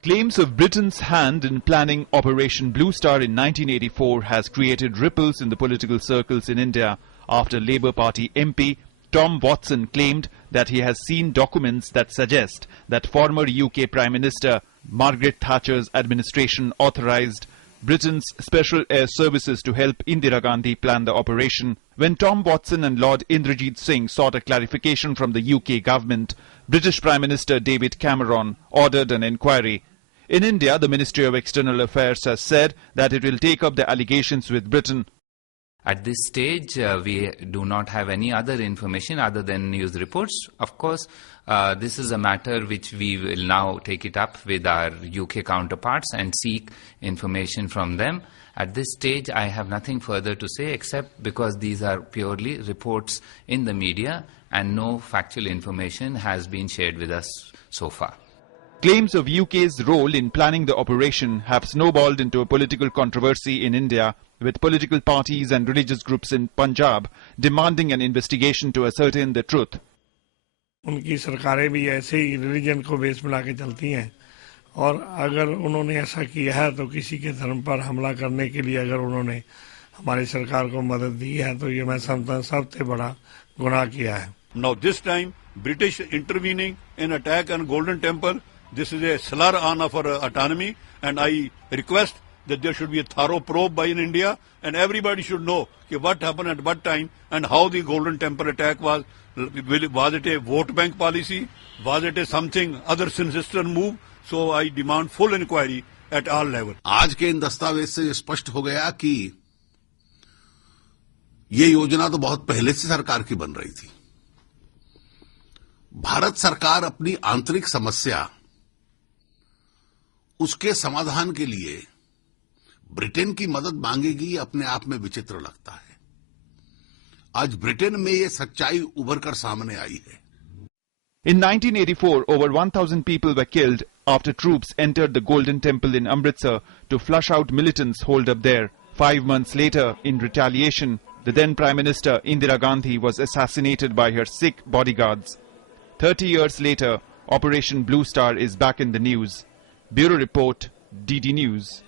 Claims of Britain's hand in planning Operation Blue Star in 1984 has created ripples in the political circles in India after Labour Party MP Tom Watson claimed that he has seen documents that suggest that former UK Prime Minister Margaret Thatcher's administration authorised Britain's Special Air Services to help Indira Gandhi plan the operation. When Tom Watson and Lord Inderjeet Singh sought a clarification from the UK government, British Prime Minister David Cameron ordered an inquiry. In India, the Ministry of External Affairs has said that it will take up the allegations with Britain. At this stage, we do not have any other information other than news reports. Of course, this is a matter which we will now take it up with our UK counterparts and seek information from them. At this stage, I have nothing further to say except because these are purely reports in the media and no factual information has been shared with us so far. Claims of UK's role in planning the operation have snowballed into a political controversy in India, with political parties and religious groups in Punjab demanding an investigation to ascertain the truth. उनकी सरकारें भी ऐसे ही religion को base बना के चलती हैं और अगर उन्होंने ऐसा किया है तो किसी के धर्म पर हमला करने के लिए अगर उन्होंने हमारी सरकार को मदद दी है तो ये मैं समझता हूं सबसे बड़ा गुनाह किया है. Now this time British intervening in attack on Golden Temple, this is a slur on our autonomy, and I request that there should be a thorough probe by in India and everybody should know what happened at what time and how the Golden Temple attack was. Was it a vote bank policy? Was it a something other sinister move? So I demand full inquiry at all level. आज के इन दस्तावेज से स्पष्ट हो गया कि ये योजना तो बहुत पहले से सरकार की बन रही थी. भारत सरकार अपनी आंतरिक समस्या उसके समाधान के लिए ब्रिटेन की मदद मांगेगी, अपने आप में विचित्र लगता है. आज ब्रिटेन में ये सच्चाई उभर कर सामने आई है. In 1984, over 1,000 people were killed after troops entered the Golden Temple in Amritsar to flush out militants holed up there. 5 months later, in retaliation, the then Prime Minister Indira Gandhi was assassinated by her Sikh bodyguards. 30 years later, Operation Blue Star is back in the news. Bureau Report, DD News.